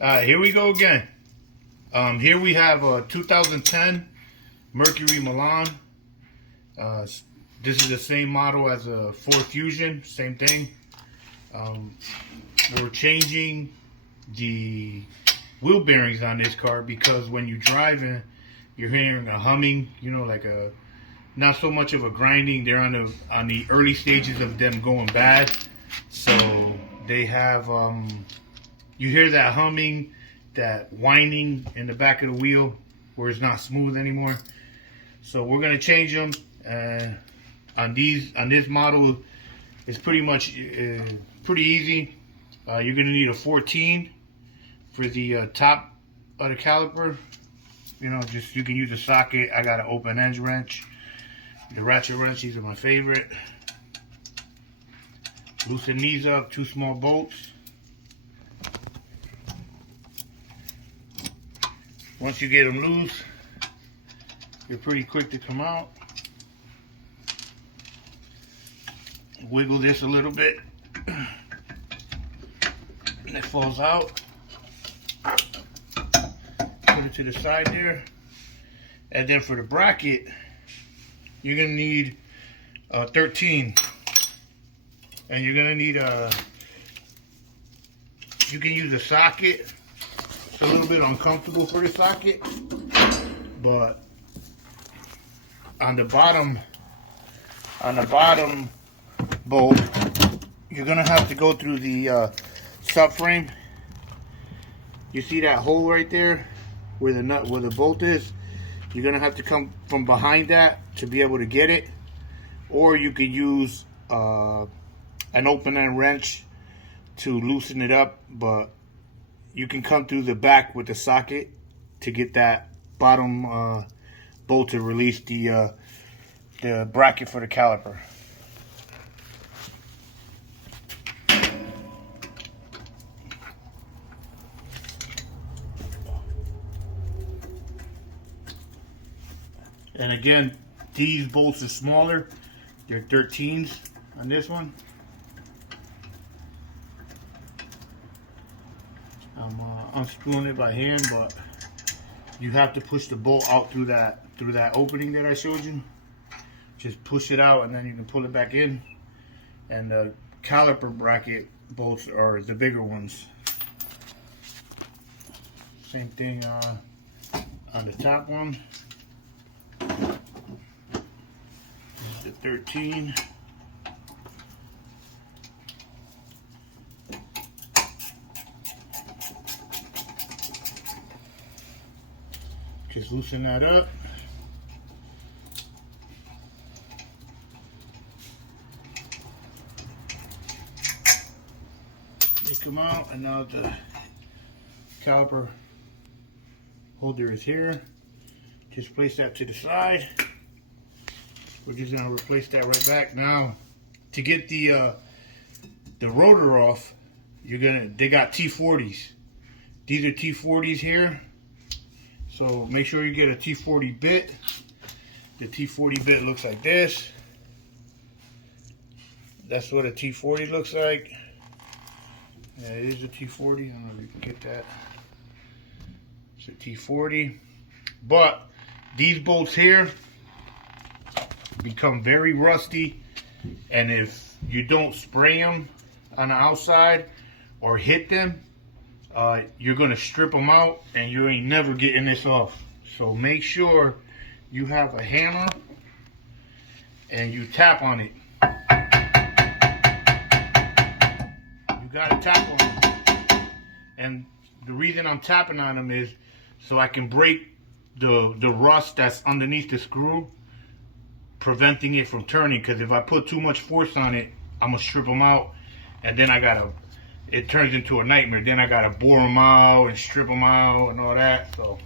Alright, here we go again. Here we have a 2010 Mercury Milan. This is the same model as a Ford Fusion, same thing. We're changing the wheel bearings on this car because when you're driving, you're hearing a humming, you know, like a not so much of a grinding. They're on the early stages of them going bad, so they have you hear that humming, that whining in the back of the wheel where it's not smooth anymore. So we're gonna change them. On this model, it's pretty much pretty easy. You're gonna need a 14 for the top of the caliper. You know, just you can use a socket. I got an open edge wrench. The ratchet wrench, these are my favorite. Loosen these up, 2 small bolts. Once you get them loose, they're pretty quick to come out. Wiggle this a little bit, and it falls out. Put it to the side there. And then for the bracket, you're gonna need 13. And you're gonna need you can use a socket. It's a little bit uncomfortable for the socket, but on the bottom bolt, you're gonna have to go through the subframe. You see that hole right there where the bolt is? You're gonna have to come from behind that to be able to get it, or you could use an open end wrench to loosen it up, but you can come through the back with the socket to get that bottom bolt to release the bracket for the caliper. And again, these bolts are smaller. They're 13s on this one. I'm unscrewing it by hand, but you have to push the bolt out through that opening that I showed you. Just push it out, and then you can pull it back in. And the caliper bracket bolts are the bigger ones. Same thing on the top one. This is the 13. Just loosen that up. Take them out, and now the caliper holder is here. Just place that to the side. We're just gonna replace that right back. Now, to get the rotor off, they got T40s. These are T40s here. So make sure you get a T40 bit. The T40 bit looks like this. That's what a T40 looks like. Yeah, it is a T40. I don't know if you can get that. It's a T40. But these bolts here become very rusty, and if you don't spray them on the outside or hit them, you're gonna strip them out, and you ain't never getting this off. So make sure you have a hammer and you tap on it. You gotta tap on them. And the reason I'm tapping on them is so I can break the rust that's underneath the screw, preventing it from turning. Because if I put too much force on it, I'm gonna strip them out, and then it turns into a nightmare. Then I gotta bore them out and strip them out and all that. So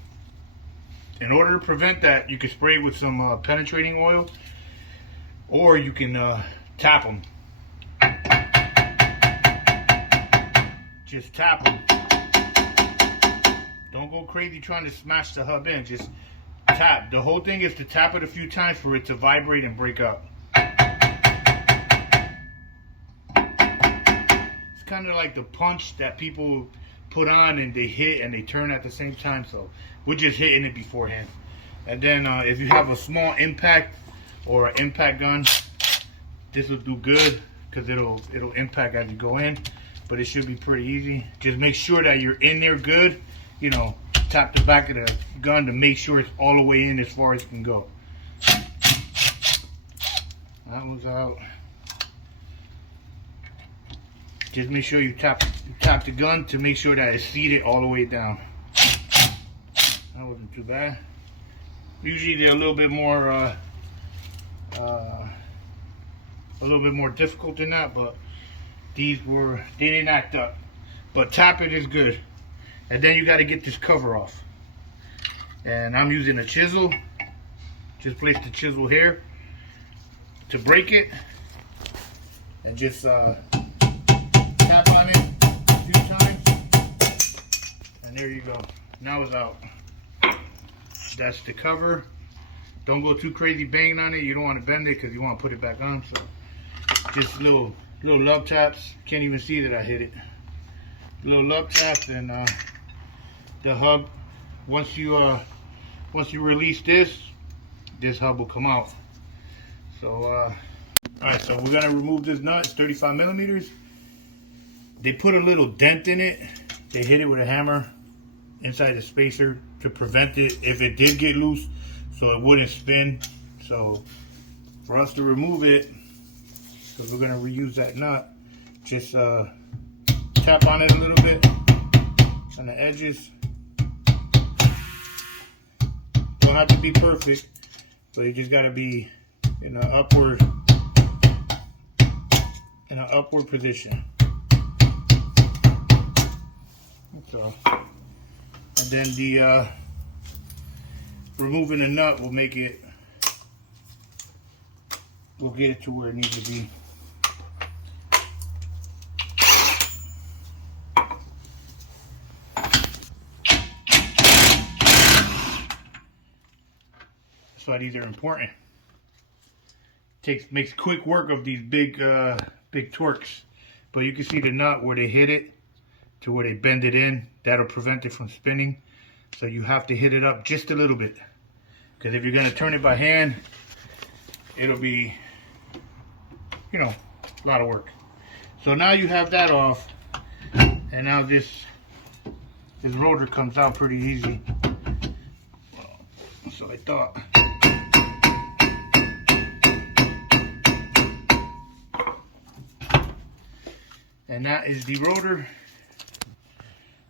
in order to prevent that, you can spray it with some penetrating oil, or you can tap them. Just tap them. Don't go crazy trying to smash the hub in. Just tap. The whole thing is to tap it a few times for it to vibrate and break up. It's kind of like the punch that people put on and they hit and they turn at the same time. So we're just hitting it beforehand. And then if you have a small impact or an impact gun, this will do good because it'll impact as you go in. But it should be pretty easy. Just make sure that you're in there good. You know, tap the back of the gun to make sure it's all the way in as far as it can go. That was out. Just make sure you tap the gun to make sure that it's seated all the way down. That wasn't too bad. Usually they're a little bit more difficult than that, but they didn't act up. But tap it is good. And then you got to get this cover off. And I'm using a chisel. Just place the chisel here to break it, and just tap on it a few times, and there you go. Now it's out. That's the cover. Don't go too crazy banging on it. You don't want to bend it because you want to put it back on. So just little love taps. Can't even see that I hit it. Little love taps, and the hub. Once you release this hub will come out. So alright, so we're gonna remove this nut. It's 35 millimeters. They put a little dent in it. They hit it with a hammer inside the spacer to prevent it if it did get loose, so it wouldn't spin. So for us to remove it, because we're gonna reuse that nut, just tap on it a little bit on the edges. Don't have to be perfect, but you just gotta be in an upward position. So, and then the removing the nut will make it. We'll get it to where it needs to be. That's why these are important. Makes quick work of these big torques. But you can see the nut where they hit it to where they bend it in. That'll prevent it from spinning. So you have to hit it up just a little bit, because if you're going to turn it by hand, it'll be, you know, a lot of work. So now you have that off, and now this rotor comes out pretty easy. So I thought. And that is the rotor.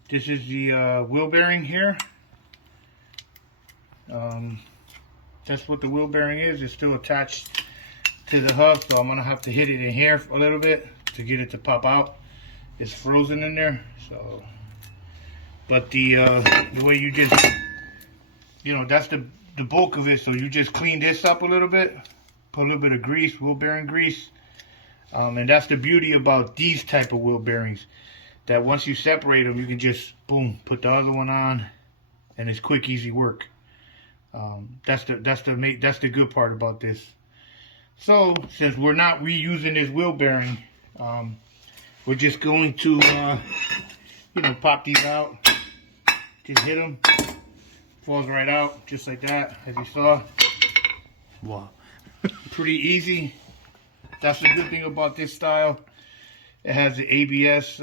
This is the wheel bearing here. That's what the wheel bearing is. It's still attached to the hub, so I'm gonna have to hit it in here a little bit to get it to pop out. It's frozen in there, so. But the way you just, you know, that's the bulk of it. So you just clean this up a little bit, put a little bit of grease, wheel bearing grease. And that's the beauty about these type of wheel bearings, that once you separate them, you can just boom, put the other one on, and it's quick, easy work. That's the good part about this. So since we're not reusing this wheel bearing, we're just going to you know, pop these out. Just hit them, falls right out just like that, as you saw. Wow. Pretty easy. That's the good thing about this style. It has the ABS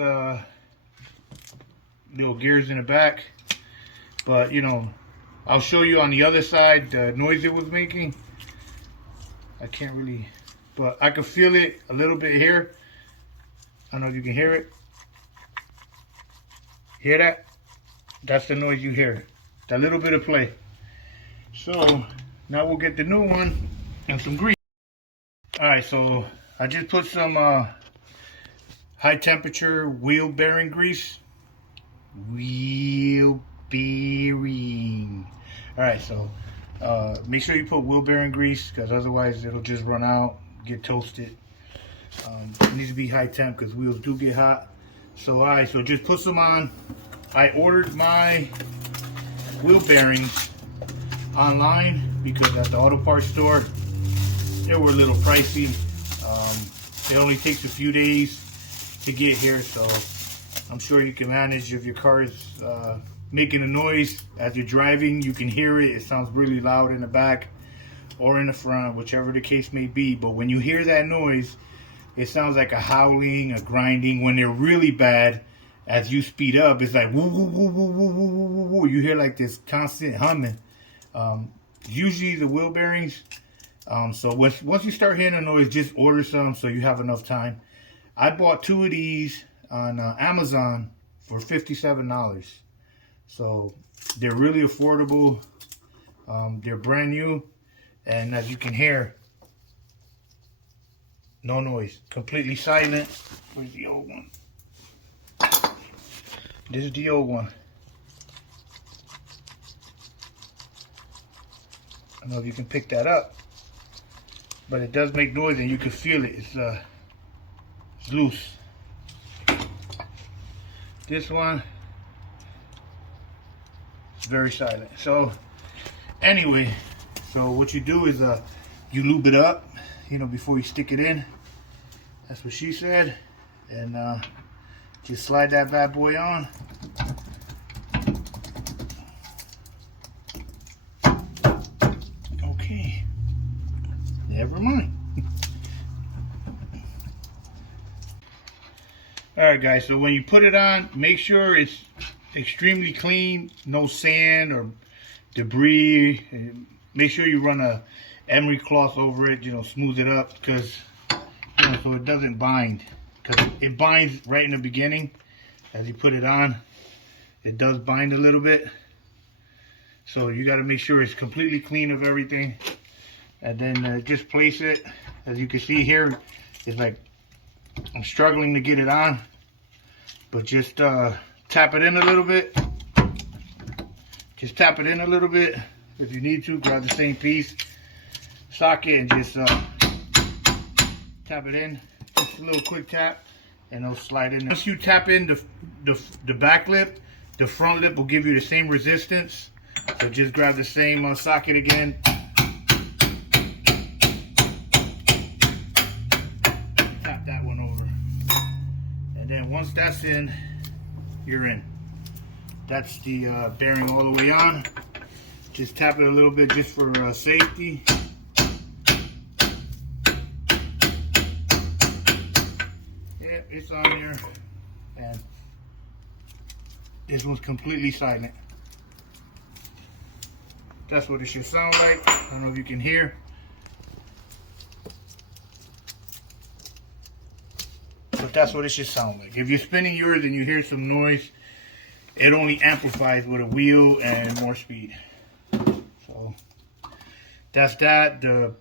little gears in the back. But, you know, I'll show you on the other side the noise it was making. I can't really, but I can feel it a little bit here. I don't know if you can hear it. Hear that? That's the noise you hear. That little bit of play. So, now we'll get the new one and some grease. Alright, so I just put some high temperature wheel bearing grease. Wheel bearing. Alright, so make sure you put wheel bearing grease, because otherwise it'll just run out, get toasted. It needs to be high temp because wheels do get hot. So alright, so just put some on. I ordered my wheel bearings online because at the auto parts store they were a little pricey. It only takes a few days to get here, so I'm sure you can manage if your car is making a noise as you're driving. You can hear it. It sounds really loud in the back or in the front, whichever the case may be. But when you hear that noise, it sounds like a howling, a grinding. When they're really bad, as you speed up, it's like woo, woo, woo, woo, woo, woo, woo, woo. You hear like this constant humming. Usually the wheel bearings. So once you start hearing a noise, just order some so you have enough time. I bought 2 of these on Amazon for $57. So they're really affordable. They're brand new, and as you can hear, no noise, completely silent. Where's the old one? This is the old one. I don't know if you can pick that up, but it does make noise and you can feel it. It's loose. This one is very silent. So anyway, so what you do is you lube it up, you know, before you stick it in. That's what she said. And just slide that bad boy on. Okay. Never mind. Alright guys, so when you put it on, make sure it's extremely clean, no sand or debris. Make sure you run a emery cloth over it, you know, smooth it up, because, you know, so it doesn't bind. Because it binds right in the beginning. As you put it on, it does bind a little bit. So you got to make sure it's completely clean of everything. And then just place it. As you can see here, it's like I'm struggling to get it on. But just tap it in a little bit. Just tap it in a little bit. If you need to, grab the same piece, socket, and just tap it in. Just a little quick tap, and it'll slide in. Once you tap in the back lip, the front lip will give you the same resistance. So just grab the same socket again. Tap that one over. And then once that's in, you're in. That's the bearing all the way on. Just tap it a little bit just for safety. Yeah, it's on there. And this one's completely silent. That's what it should sound like. I don't know if you can hear. But that's what it should sound like. If you're spinning yours and you hear some noise, it only amplifies with a wheel and more speed. So that's that. The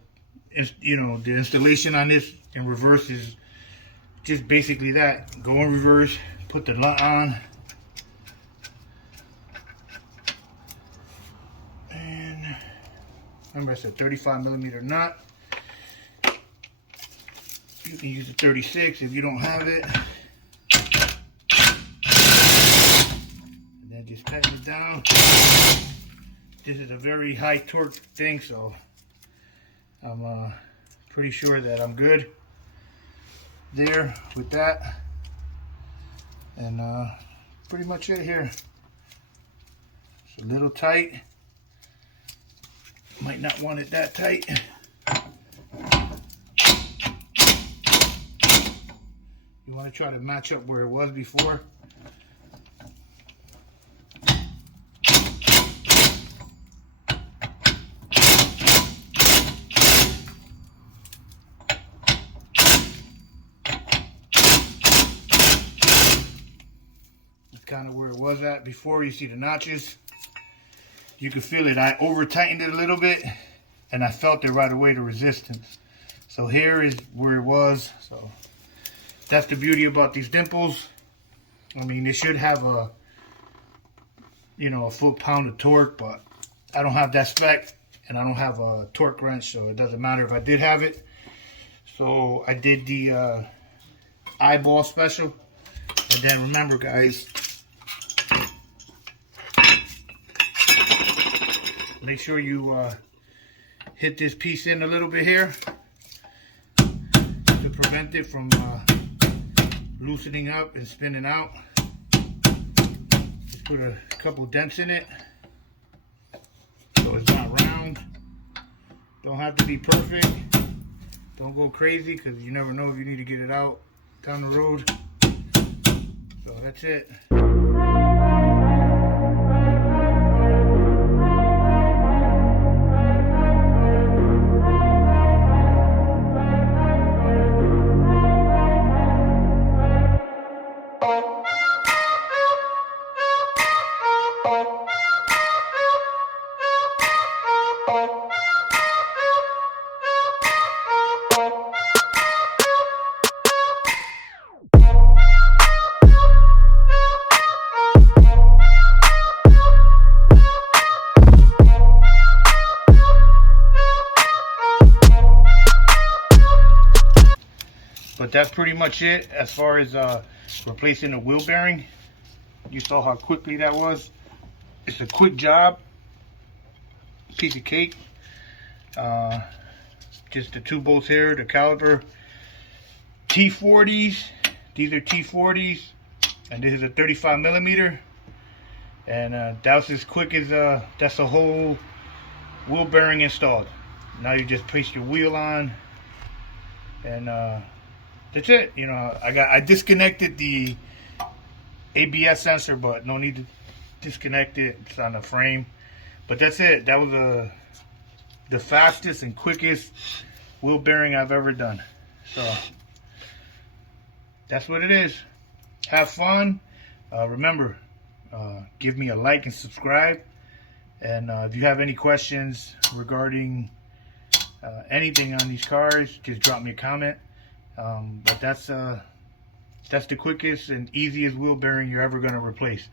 installation on this in reverse is just basically that. Go in reverse, put the nut on, and remember I said 35mm nut. You can use a 36 if you don't have it. And then just tighten it down. This is a very high torque thing, so I'm pretty sure that I'm good there with that. And pretty much it here. It's a little tight. Might not want it that tight. You want to try to match up where it was before. That's kind of where it was at before. You see the notches. You can feel it. I over tightened it a little bit and I felt it right away, the resistance. So here is where it was. So that's the beauty about these dimples. I mean, they should have a, you know, a foot-pound of torque, but I don't have that spec, and I don't have a torque wrench, so it doesn't matter if I did have it. So I did the eyeball special, and then remember, guys, make sure you hit this piece in a little bit here to prevent it from loosening up and spinning out. put a couple dents in it so it's not round. Don't have to be perfect. Don't go crazy because you never know if you need to get it out down the road. So that's it. But that's pretty much it as far as replacing the wheel bearing. You saw how quickly that was. It's a quick job, piece of cake. Just the 2 bolts here, the caliper T40s. These are T40s, and this is a 35 millimeter. And that's as quick as that's a whole wheel bearing installed. Now you just place your wheel on, and that's it. You know, I disconnected the ABS sensor, but no need to disconnect it. It's on the frame. But that's it. That was the fastest and quickest wheel bearing I've ever done. So that's what it is. Have fun. Remember, give me a like and subscribe. And if you have any questions regarding anything on these cars, just drop me a comment. But that's the quickest and easiest wheel bearing you're ever going to replace.